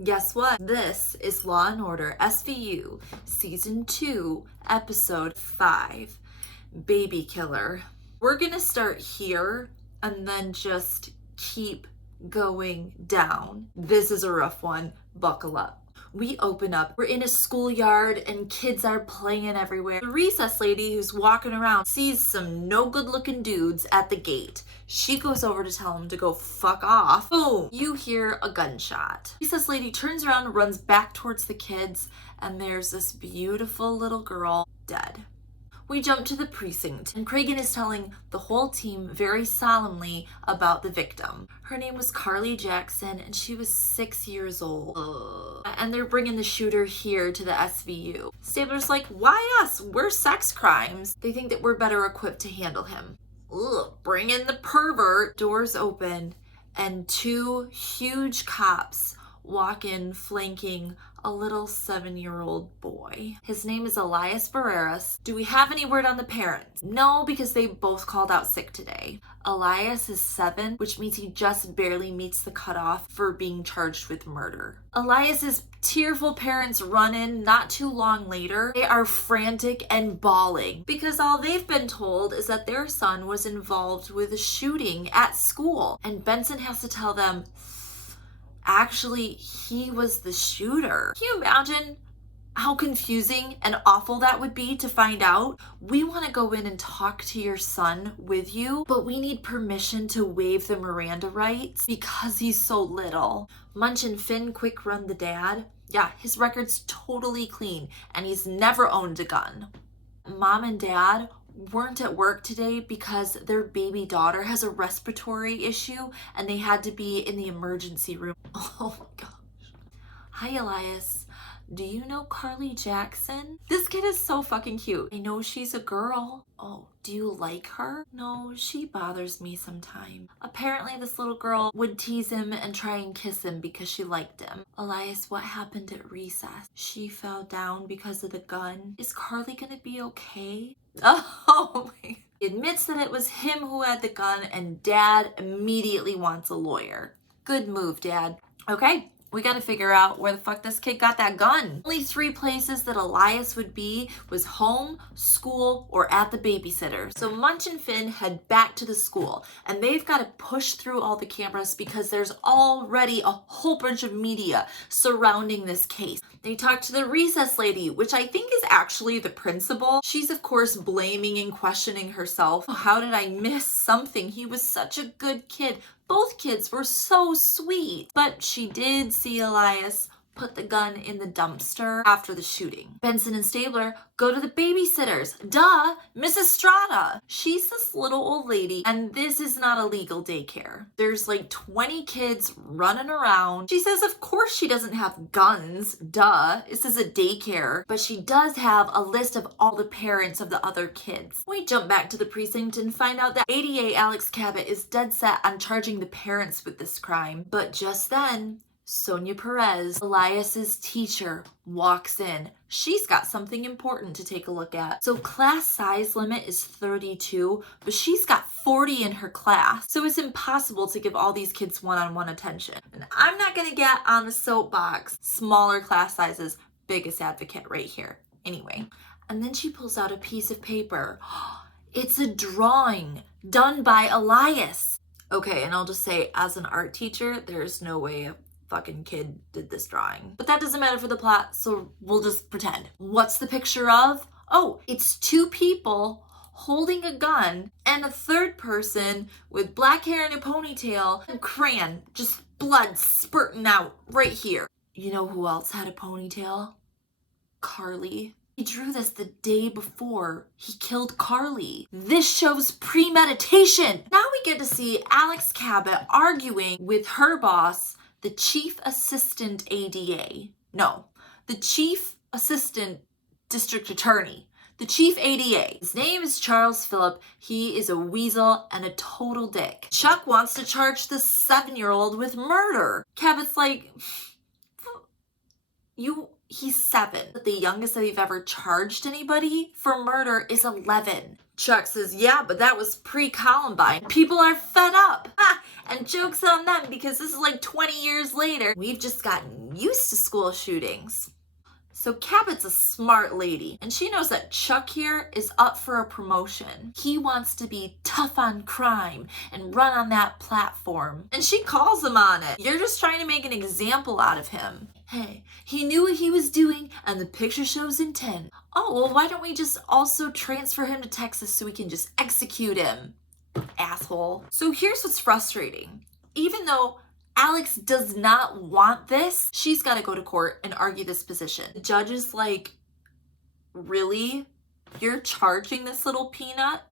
Guess what? This is Law and Order SVU Season 2, Episode 5, Baby Killer. We're gonna start here and then just keep going down. This is a rough one. Buckle up. We open up. We're in a schoolyard and kids are playing everywhere. The recess lady who's walking around sees some no good looking dudes at the gate. She goes over to tell them to go fuck off. Boom! You hear a gunshot. Recess lady turns around and runs back towards the kids, and there's this beautiful little girl dead. We jump to the precinct, and Cragen is telling the whole team very solemnly about the victim. Her name was Carly Jackson, and she was 6 years old. And they're bringing the shooter here to the SVU. Stabler's like, why us? We're sex crimes. They think that we're better equipped to handle him. Ugh, bring in the pervert. Doors open, and two huge cops walk in flanking a little 7-year-old boy. His name is Elias Barreras. Do we have any word on the parents? No, because they both called out sick today. Elias is 7, which means he just barely meets the cutoff for being charged with murder. Elias's tearful parents run in not too long later. They are frantic and bawling because all they've been told is that their son was involved with a shooting at school. And Benson has to tell them, actually, he was the shooter. Can you imagine how confusing and awful that would be to find out? We want to go in and talk to your son with you, but we need permission to waive the Miranda rights because he's so little. Munch and Finn quick run the dad. Yeah, his record's totally clean and he's never owned a gun. Mom and dad weren't at work today because their baby daughter has a respiratory issue and they had to be in the emergency room. Oh my gosh. Hi, Elias. Do you know Carly Jackson? This kid is so fucking cute. I know she's a girl. Oh, do you like her? No, she bothers me sometimes. Apparently this little girl would tease him and try and kiss him because she liked him. Elias, what happened at recess? She fell down because of the gun. Is Carly gonna be okay? Oh my. He admits that it was him who had the gun and dad immediately wants a lawyer. Good move, dad. Okay. We gotta figure out where the fuck this kid got that gun. Only 3 places that Elias would be was home, school, or at the babysitter. So Munch and Finn head back to the school and they've got to push through all the cameras because there's already a whole bunch of media surrounding this case. They talk to the recess lady, which I think is actually the principal. She's of course blaming and questioning herself. How did I miss something? He was such a good kid. Both kids were so sweet. But she did see Elias put the gun in the dumpster after the shooting. Benson and Stabler go to the babysitters. Duh, Mrs. Strata. She's this little old lady, and this is not a legal daycare. There's like 20 kids running around. She says of course she doesn't have guns. Duh, this is a daycare. But she does have a list of all the parents of the other kids. We jump back to the precinct and find out that ADA Alex Cabot is dead set on charging the parents with this crime. But just then, Sonia Perez, Elias's teacher, walks in. She's got something important to take a look at. So class size limit is 32, but she's got 40 in her class. So it's impossible to give all these kids one-on-one attention. And I'm not gonna get on the soapbox. Smaller class sizes, biggest advocate right here. Anyway, and then she pulls out a piece of paper. It's a drawing done by Elias. Okay, and I'll just say, as an art teacher, there's no way a fucking kid did this drawing. But that doesn't matter for the plot, so we'll just pretend. What's the picture of? Oh, it's 2 people holding a gun and a third person with black hair and a ponytail and crayon, just blood spurting out right here. You know who else had a ponytail? Carly. He drew this the day before he killed Carly. This shows premeditation. Now we get to see Alex Cabot arguing with her boss, the chief assistant ADA. No, the chief assistant district attorney. The chief ADA. His name is Charles Phillip. He is a weasel and a total dick. Chuck wants to charge the 7-year-old with murder. Cabot's like, He's 7. But the youngest that they've ever charged anybody for murder is 11. Chuck says, yeah, but that was pre-Columbine. People are fed up. Ha! And joke's on them because this is like 20 years later. We've just gotten used to school shootings. So Cabot's a smart lady, and she knows that Chuck here is up for a promotion. He wants to be tough on crime and run on that platform. And she calls him on it. You're just trying to make an example out of him. Hey, he knew what he was doing, and the picture shows intent. Oh, well, why don't we just also transfer him to Texas so we can just execute him? Asshole. So here's what's frustrating. Even though Alex does not want this, she's got to go to court and argue this position. The judge is like, really? You're charging this little peanut?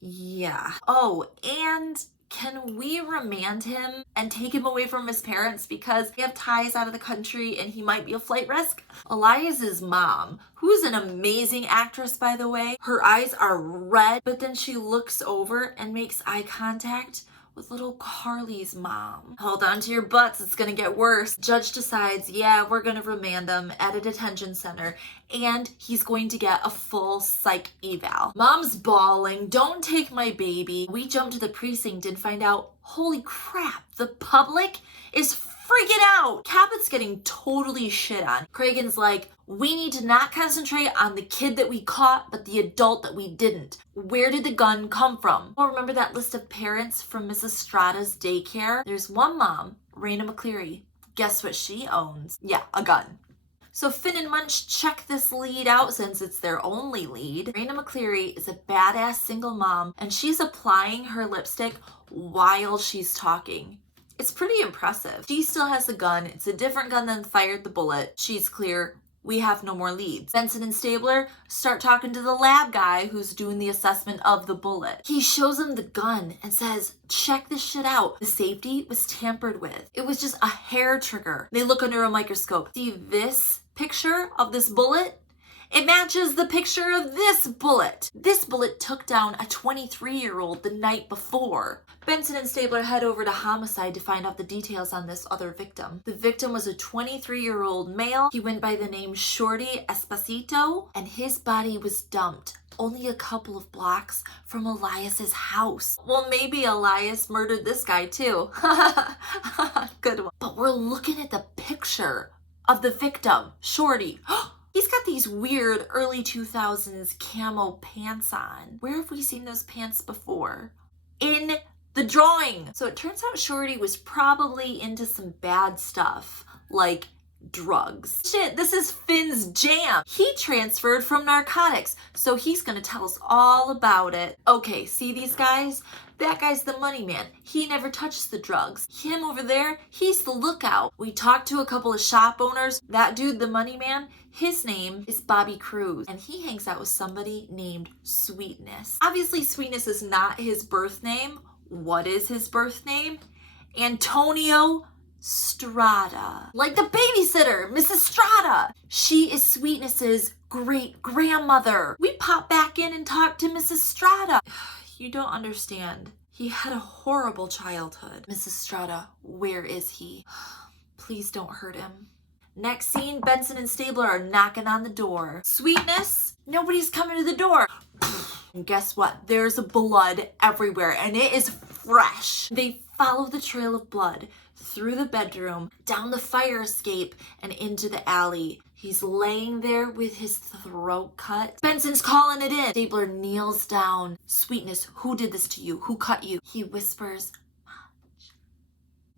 Yeah. Oh, and can we remand him and take him away from his parents because they have ties out of the country and he might be a flight risk? Elias's mom, who's an amazing actress, by the way, her eyes are red, but then she looks over and makes eye contact with little Carly's mom. Hold on to your butts, it's gonna get worse. Judge decides, yeah, we're gonna remand them at a detention center and he's going to get a full psych eval. Mom's bawling, don't take my baby. We jump to the precinct and find out, holy crap, the public is freaking out. Cabot's getting totally shit on. Cragen's like, we need to not concentrate on the kid that we caught, but the adult that we didn't. Where did the gun come from? Oh, remember that list of parents from Mrs. Strata's daycare? There's one mom, Raina McCleary. Guess what she owns? Yeah, a gun. So Finn and Munch check this lead out since it's their only lead. Raina McCleary is a badass single mom and she's applying her lipstick while she's talking. It's pretty impressive. She still has the gun. It's a different gun than fired the bullet. She's clear. We have no more leads. Benson and Stabler start talking to the lab guy who's doing the assessment of the bullet. He shows him the gun and says, check this shit out. The safety was tampered with. It was just a hair trigger. They look under a microscope. See this picture of this bullet? It matches the picture of this bullet. This bullet took down a 23-year-old the night before. Benson and Stabler head over to homicide to find out the details on this other victim. The victim was a 23-year-old male. He went by the name Shorty Espacito, and his body was dumped only a couple of blocks from Elias's house. Well, maybe Elias murdered this guy too. Good one. But we're looking at the picture of the victim, Shorty. He's got these weird early 2000s camo pants on. Where have we seen those pants before? In the drawing. So it turns out Shorty was probably into some bad stuff, like drugs. Shit, this is Finn's jam. He transferred from narcotics, so he's gonna tell us all about it. Okay, see these guys? That guy's the money man. He never touches the drugs. Him over there, he's the lookout. We talked to a couple of shop owners. That dude, the money man, his name is Bobby Cruz, and he hangs out with somebody named Sweetness. Obviously, Sweetness is not his birth name. What is his birth name? Antonio Strata. Like the babysitter, Mrs. Strata. She is Sweetness's great-grandmother. We pop back in and talk to Mrs. Strata. You don't understand. He had a horrible childhood. Mrs. Strata, where is he? Please don't hurt him. Next scene, Benson and Stabler are knocking on the door. Sweetness? Nobody's coming to the door. And guess what? There's blood everywhere, and it is fresh. They follow the trail of blood through the bedroom, down the fire escape, and into the alley. He's laying there with his throat cut. Benson's calling it in. Stabler kneels down. Sweetness, who did this to you? Who cut you? He whispers, Munch,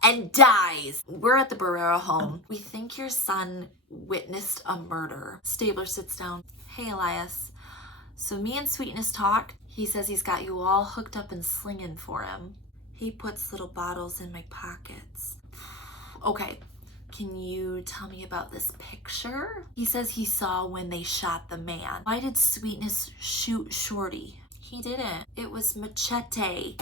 and dies. We're at the Barrera home. We think your son witnessed a murder. Stabler sits down. Hey, Elias. So me and Sweetness talked. He says he's got you all hooked up and slinging for him. He puts little bottles in my pockets. Okay. Can you tell me about this picture? He says he saw when they shot the man. Why did Sweetness shoot Shorty? He didn't. It was Machete.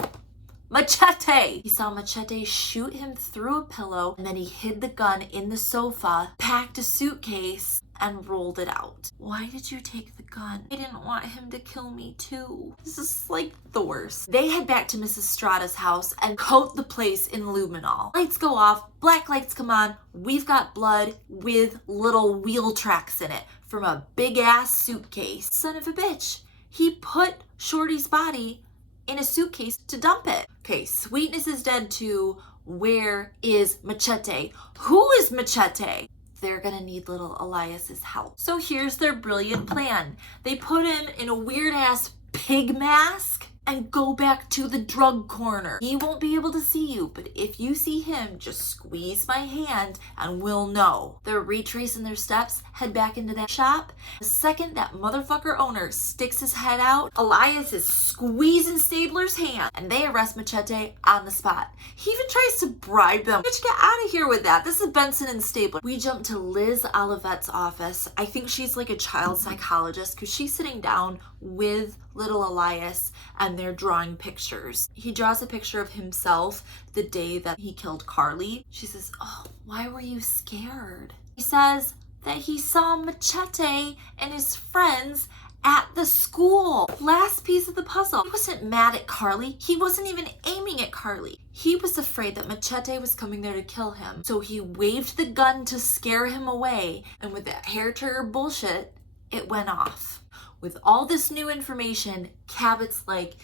Machete! He saw Machete shoot him through a pillow, and then he hid the gun in the sofa, packed a suitcase, and rolled it out. Why did you take the gun? I didn't want him to kill me too. This is like the worst. They head back to Mrs. Strata's house and coat the place in luminol. Lights go off, black lights come on. We've got blood with little wheel tracks in it from a big ass suitcase. Son of a bitch. He put Shorty's body in a suitcase to dump it. Okay, Sweetness is dead too. Where is Machete? Who is Machete? They're gonna need little Elias's help. So here's their brilliant plan. They put him in a weird ass pig mask and go back to the drug corner. He won't be able to see you, but if you see him, just squeeze my hand and we'll know. They're retracing their steps, head back into that shop. The second that motherfucker owner sticks his head out, Elias is squeezing Stabler's hand and they arrest Machete on the spot. He even tries to bribe them. Bitch, get out of here with that. This is Benson and Stabler. We jump to Liz Olivet's office. I think she's like a child psychologist because she's sitting down with little Elias and they're drawing pictures. He draws a picture of himself the day that he killed Carly. She says, "Oh, why were you scared?" He says that he saw Machete and his friends at the school. Last piece of the puzzle. He wasn't mad at Carly. He wasn't even aiming at Carly. He was afraid that Machete was coming there to kill him. So he waved the gun to scare him away. And with that hair trigger bullshit, it went off. With all this new information, Cabot's like,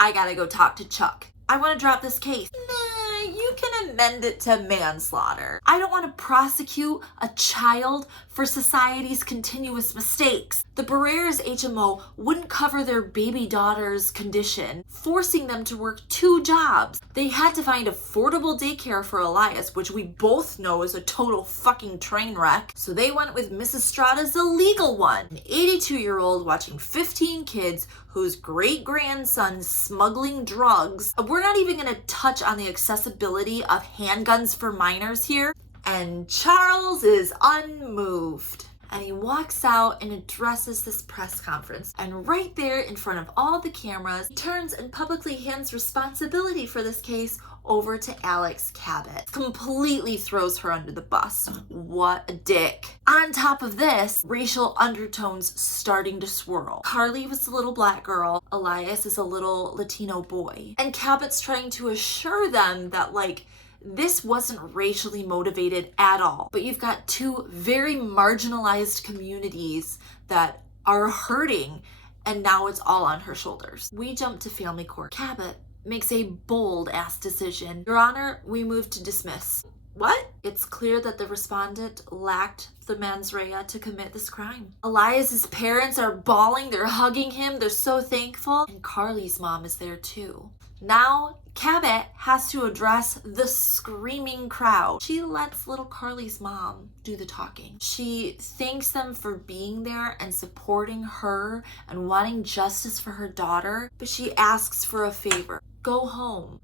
I gotta go talk to Chuck. I want to drop this case. Nah, you can amend it to manslaughter. I don't want to prosecute a child for society's continuous mistakes. The Barreras HMO wouldn't cover their baby daughter's condition, forcing them to work 2 jobs. They had to find affordable daycare for Elias, which we both know is a total fucking train wreck. So they went with Mrs. Strata's illegal one, an 82-year-old watching 15 kids whose great-grandson's smuggling drugs. We're not even gonna touch on the accessibility of handguns for minors here. And Charles is unmoved. And he walks out and addresses this press conference. And right there in front of all the cameras, he turns and publicly hands responsibility for this case over to Alex Cabot. Completely throws her under the bus. What a dick. On top of this, racial undertones starting to swirl. Carly was a little black girl. Elias is a little Latino boy. And Cabot's trying to assure them that, like, this wasn't racially motivated at all. But you've got 2 very marginalized communities that are hurting, and now it's all on her shoulders. We jump to family court. Cabot makes a bold-ass decision. Your Honor, we move to dismiss. What? It's clear that the respondent lacked the mens rea to commit this crime. Elias's parents are bawling, they're hugging him, they're so thankful. And Carly's mom is there too. Now, Cabot has to address the screaming crowd. She lets little Carly's mom do the talking. She thanks them for being there and supporting her and wanting justice for her daughter, but she asks for a favor. Go home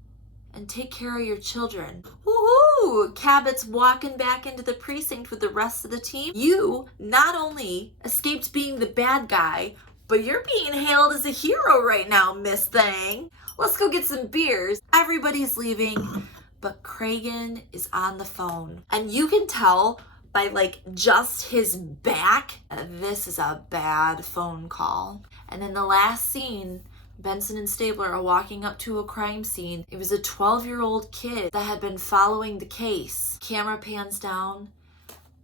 and take care of your children. Woohoo! Cabot's walking back into the precinct with the rest of the team. You not only escaped being the bad guy, but you're being hailed as a hero right now, Miss Thing. Let's go get some beers. Everybody's leaving, but Cragen is on the phone. And you can tell by like just his back, this is a bad phone call. And in the last scene, Benson and Stabler are walking up to a crime scene. It was a 12-year-old kid that had been following the case. Camera pans down,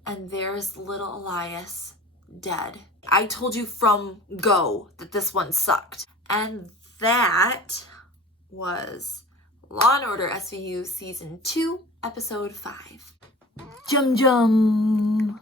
and there's little Elias, dead. I told you from go that this one sucked. And that was Law & Order SVU Season 2, Episode 5. Jum jum!